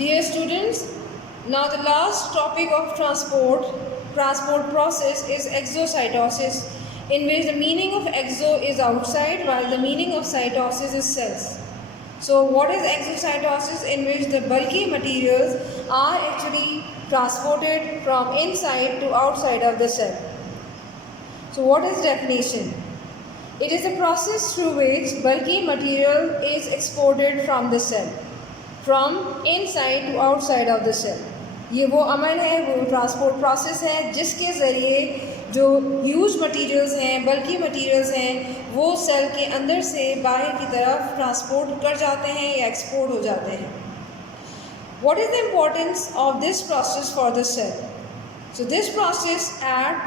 Dear students, now the last topic of transport process is exocytosis, in which the meaning of exo is outside while the meaning of cytosis is cells. So what is exocytosis? In which the bulky materials are actually transported from inside to outside of the cell. So what is definition? It is a process through which bulky material is exported from the cell, from inside to outside of the cell. ये वो अमल है, वो transport process है जिसके ज़रिए जो huge materials हैं, बल्कि मटीरियल्स हैं, वो सेल के अंदर से बाहर की तरफ ट्रांसपोर्ट कर जाते हैं या एक्सपोर्ट हो जाते हैं. What is the importance of this process for the cell? So this process adds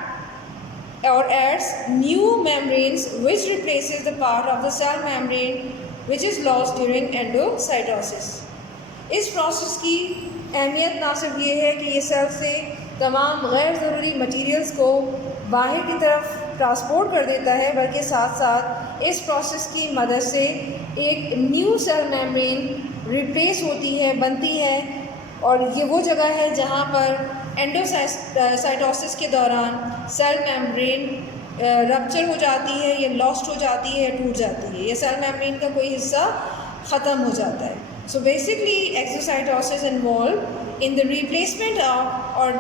new membranes which replaces the part of the cell membrane which is lost during endocytosis. इस process की अहमियत ना सिर्फ ये है कि ये सेल से तमाम गैर ज़रूरी मटीरियल्स को बाहर की तरफ ट्रांसपोर्ट कर देता है, बल्कि साथ साथ इस प्रोसेस की मदद से एक न्यू सेल मेम्ब्रेन रिप्लेस होती है, बनती है, और ये वो जगह है जहाँ पर एंडोसाइटोसिस के दौरान सेल मेम्ब्रेन रप्चर हो जाती है या लॉस्ट हो जाती है या टूट जाती है, या सेल मेम्ब्रेन का कोई हिस्सा ख़त्म हो जाता है. So basically exocytosis involved in the replacement of or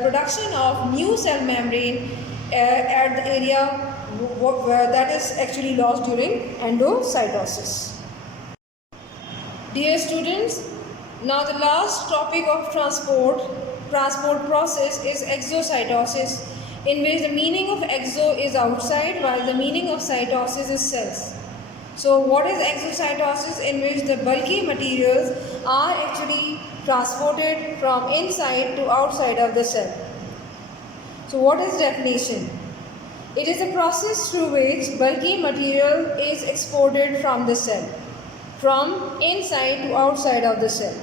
production of new cell membrane at the area that is actually lost during endocytosis. Dear students, now the last topic of transport process is exocytosis, in which the meaning of exo is outside while the meaning of cytosis is cells. So what is exocytosis? In which the bulky materials are actually transported from inside to outside of the cell. So what is definition? It is a process through which bulky material is exported from the cell, from inside to outside of the cell.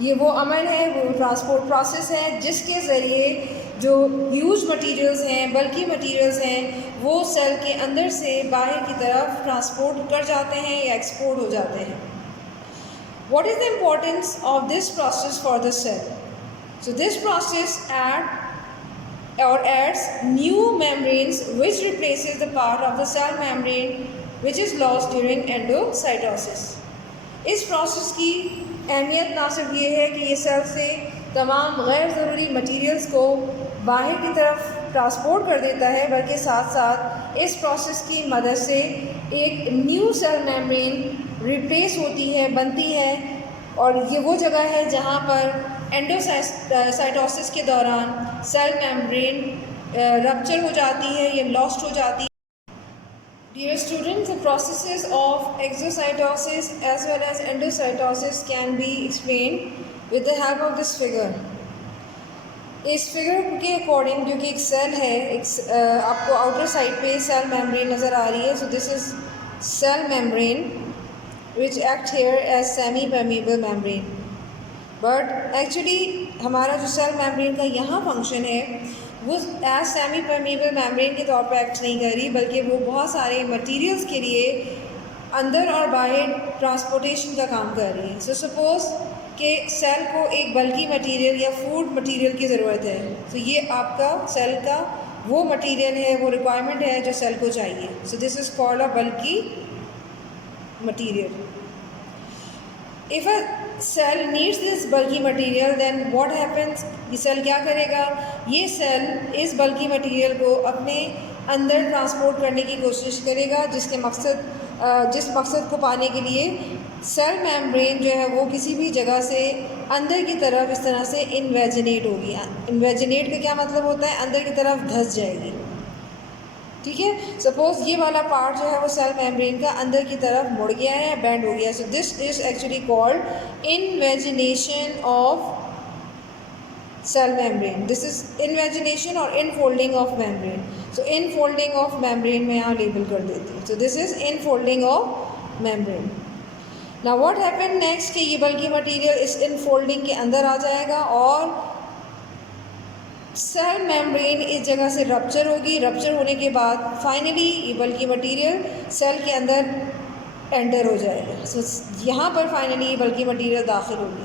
ये वो अमल है, वो transport process है जिसके ज़रिए जो huge materials हैं, बल्कि मटीरियल्स हैं, वो सेल के अंदर से बाहर की तरफ ट्रांसपोर्ट कर जाते हैं या एक्सपोर्ट हो जाते हैं. What is the importance of this process for the cell? So this process adds new membranes which replaces the part of the cell membrane which is lost during endocytosis. इस process की अहमियत ना सिर्फ ये है कि ये सेल से तमाम गैर ज़रूरी मटीरियल्स को बाहर की तरफ ट्रांसपोर्ट कर देता है, बल्कि साथ साथ इस प्रोसेस की मदद से एक न्यू सेल मेम्ब्रेन रिप्लेस होती है, बनती है, और ये वो जगह है जहाँ पर एंडोसाइटोसिस के दौरान सेल मेम्ब्रेन रप्चर हो जाती है या लॉस्ट हो जाती है. Dear students, the processes of exocytosis as well as endocytosis can be explained with the help of this figure. इस फिगर के अकॉर्डिंग, जो कि एक सेल है, आपको आउटर साइड पे सेल मेम्ब्रेन नज़र आ रही है. So this is cell membrane which act here as semi permeable membrane. But actually हमारा जो सेल मेम्ब्रेन का यहाँ फंक्शन है वो एज सेमी परमीबल मेम्ब्रेन के तौर पर एक्ट नहीं कर रही, बल्कि वो बहुत सारे मटीरियल्स के लिए अंदर और बाहर ट्रांसपोर्टेशन का काम कर रही है. सो सपोज़ कि सेल को एक बल्कि मटीरियल या फूड मटीरियल की ज़रूरत है, तो ये आपका सेल का वो मटीरियल है, वो रिक्वायरमेंट है जो सेल को चाहिए. So this is called a bulk material. If a cell needs this bulk material, then what happens? ये सेल क्या करेगा? ये सेल इस बल्कि मटीरियल को अपने अंदर ट्रांसपोर्ट करने की कोशिश करेगा, जिस मकसद को पाने के लिए सेल मेम्ब्रेन जो है वो किसी भी जगह से अंदर की तरफ इस तरह से इन्वेजिनेट होगी. इन्वेजिनेट का क्या मतलब होता है? अंदर की तरफ धंस जाएगी. ठीक है. सपोज़ ये वाला पार्ट जो है वो सेल मेम्ब्रेन का अंदर की तरफ मुड़ गया है, बेंड हो गया. सो this is actually called invagination of cell membrane. This is invagination or infolding of membrane. So infolding of membrane मैं यहाँ label कर देती हूँ. So this is infolding of membrane. Now what happened next कि ये बल्कि मटीरियल इस infolding के अंदर आ जाएगा और सेल मेम्ब्रेन इस जगह से रप्चर होगी. रप्चर होने के बाद फाइनली ये बल्कि मटीरियल सेल के अंदर एंटर हो जाएगा. सो यहाँ पर फाइनली बल्कि मटीरियल दाखिल होगी.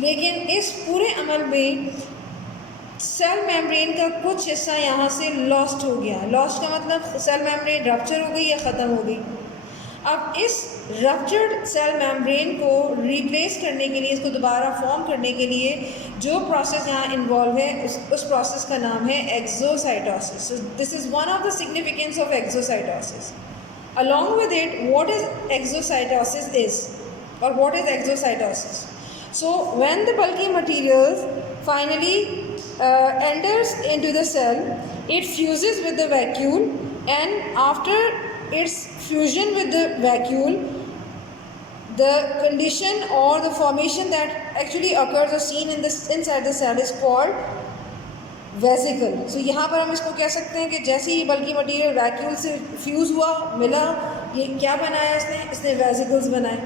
लेकिन इस पूरे अमल में सेल मेम्ब्रेन का कुछ हिस्सा यहाँ से लॉस्ट हो गया। लॉस्ट का मतलब सेल मेम्ब्रेन रप्चर हो गई या ख़त्म हो गई। अब इस रप्चर्ड सेल मेम्ब्रेन को रिप्लेस करने के लिए, इसको दोबारा फॉर्म करने के लिए जो प्रोसेस यहाँ इन्वॉल्व है उस प्रोसेस का नाम है exocytosis. So this is one of the significance of exocytosis. Along with it, what is exocytosis is, or what is exocytosis? So when the bulky materials finally enters into the cell, it fuses with the vacuole, and after its fusion with the vacuole, the condition or the formation that actually occurs or seen in this inside the cell is called vesicle. So यहाँ पर हम इसको कह सकते हैं कि जैसे ही बल्कि मटीरियल वैक्यूल से फ्यूज़ हुआ, मिला, ये क्या बनाया इसने वेसिकल्स बनाए।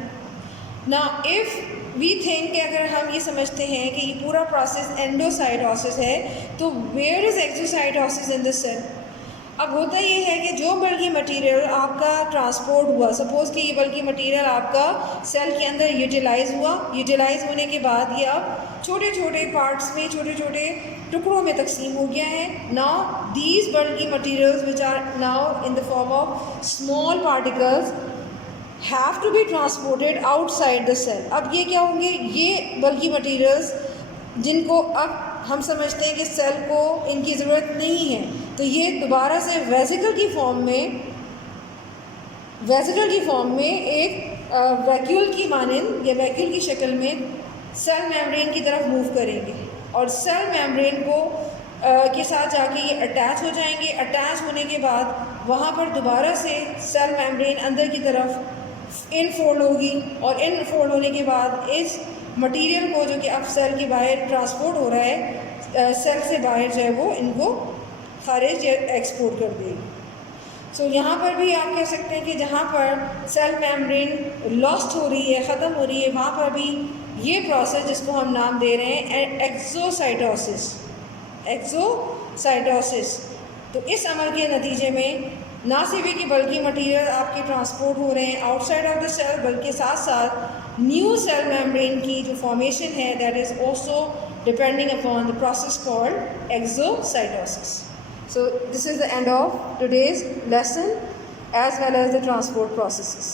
ना इफ़ वी थिंक कि अगर हम ये समझते हैं कि ये पूरा प्रोसेस एंडोसाइटोसिस है, तो where is exocytosis in the cell. अब होता ये है कि जो बल्कि मटेरियल आपका ट्रांसपोर्ट हुआ, सपोज़ कि ये बल्कि मटेरियल आपका सेल के अंदर यूटिलाइज़ हुआ, यूटिलाइज़ होने के बाद ये अब छोटे छोटे पार्ट्स में, छोटे छोटे टुकड़ों में तकसीम हो गया है। Now these bulky materials which are now in the form of small particles have to be transported outside the cell. अब ये क्या होंगे, ये बल्कि मटेरियल्स जिनको अब हम समझते हैं कि सेल को इनकी ज़रूरत नहीं है, तो ये दोबारा से वेसिकल की फॉर्म में एक वैक्यूल की मानिंद या वैक्यूल की शक्ल में सेल मेम्ब्रेन की तरफ मूव करेंगे और सेल मेम्ब्रेन को के साथ जाके ये अटैच हो जाएंगे। अटैच होने के बाद वहाँ पर दोबारा से सेल मेम्ब्रेन अंदर की तरफ इनफोल्ड होगी और इनफोल्ड होने के बाद इस मटेरियल को जो कि अब सेल के बाहर ट्रांसपोर्ट हो रहा है, सेल से बाहर जो है वो इनको खारिज या एक्सपोर्ट कर देगी। सो यहाँ पर भी आप कह सकते हैं कि जहाँ पर सेल मेम्ब्रेन लॉस्ट हो रही है, ख़त्म हो रही है, वहाँ पर भी ये प्रोसेस जिसको हम नाम दे रहे हैं एक्सोसाइटोसिस। तो इस अमल के नतीजे में ना सिर्फ कि बल्कि मटेरियल आपके ट्रांसपोर्ट हो रहे हैं आउटसाइड ऑफ द सेल, बल्कि साथ साथ न्यू सेल मेम्ब्रेन की जो फॉर्मेशन है that is also depending upon the process called exocytosis. So this is the end of today's lesson as well as the transport processes.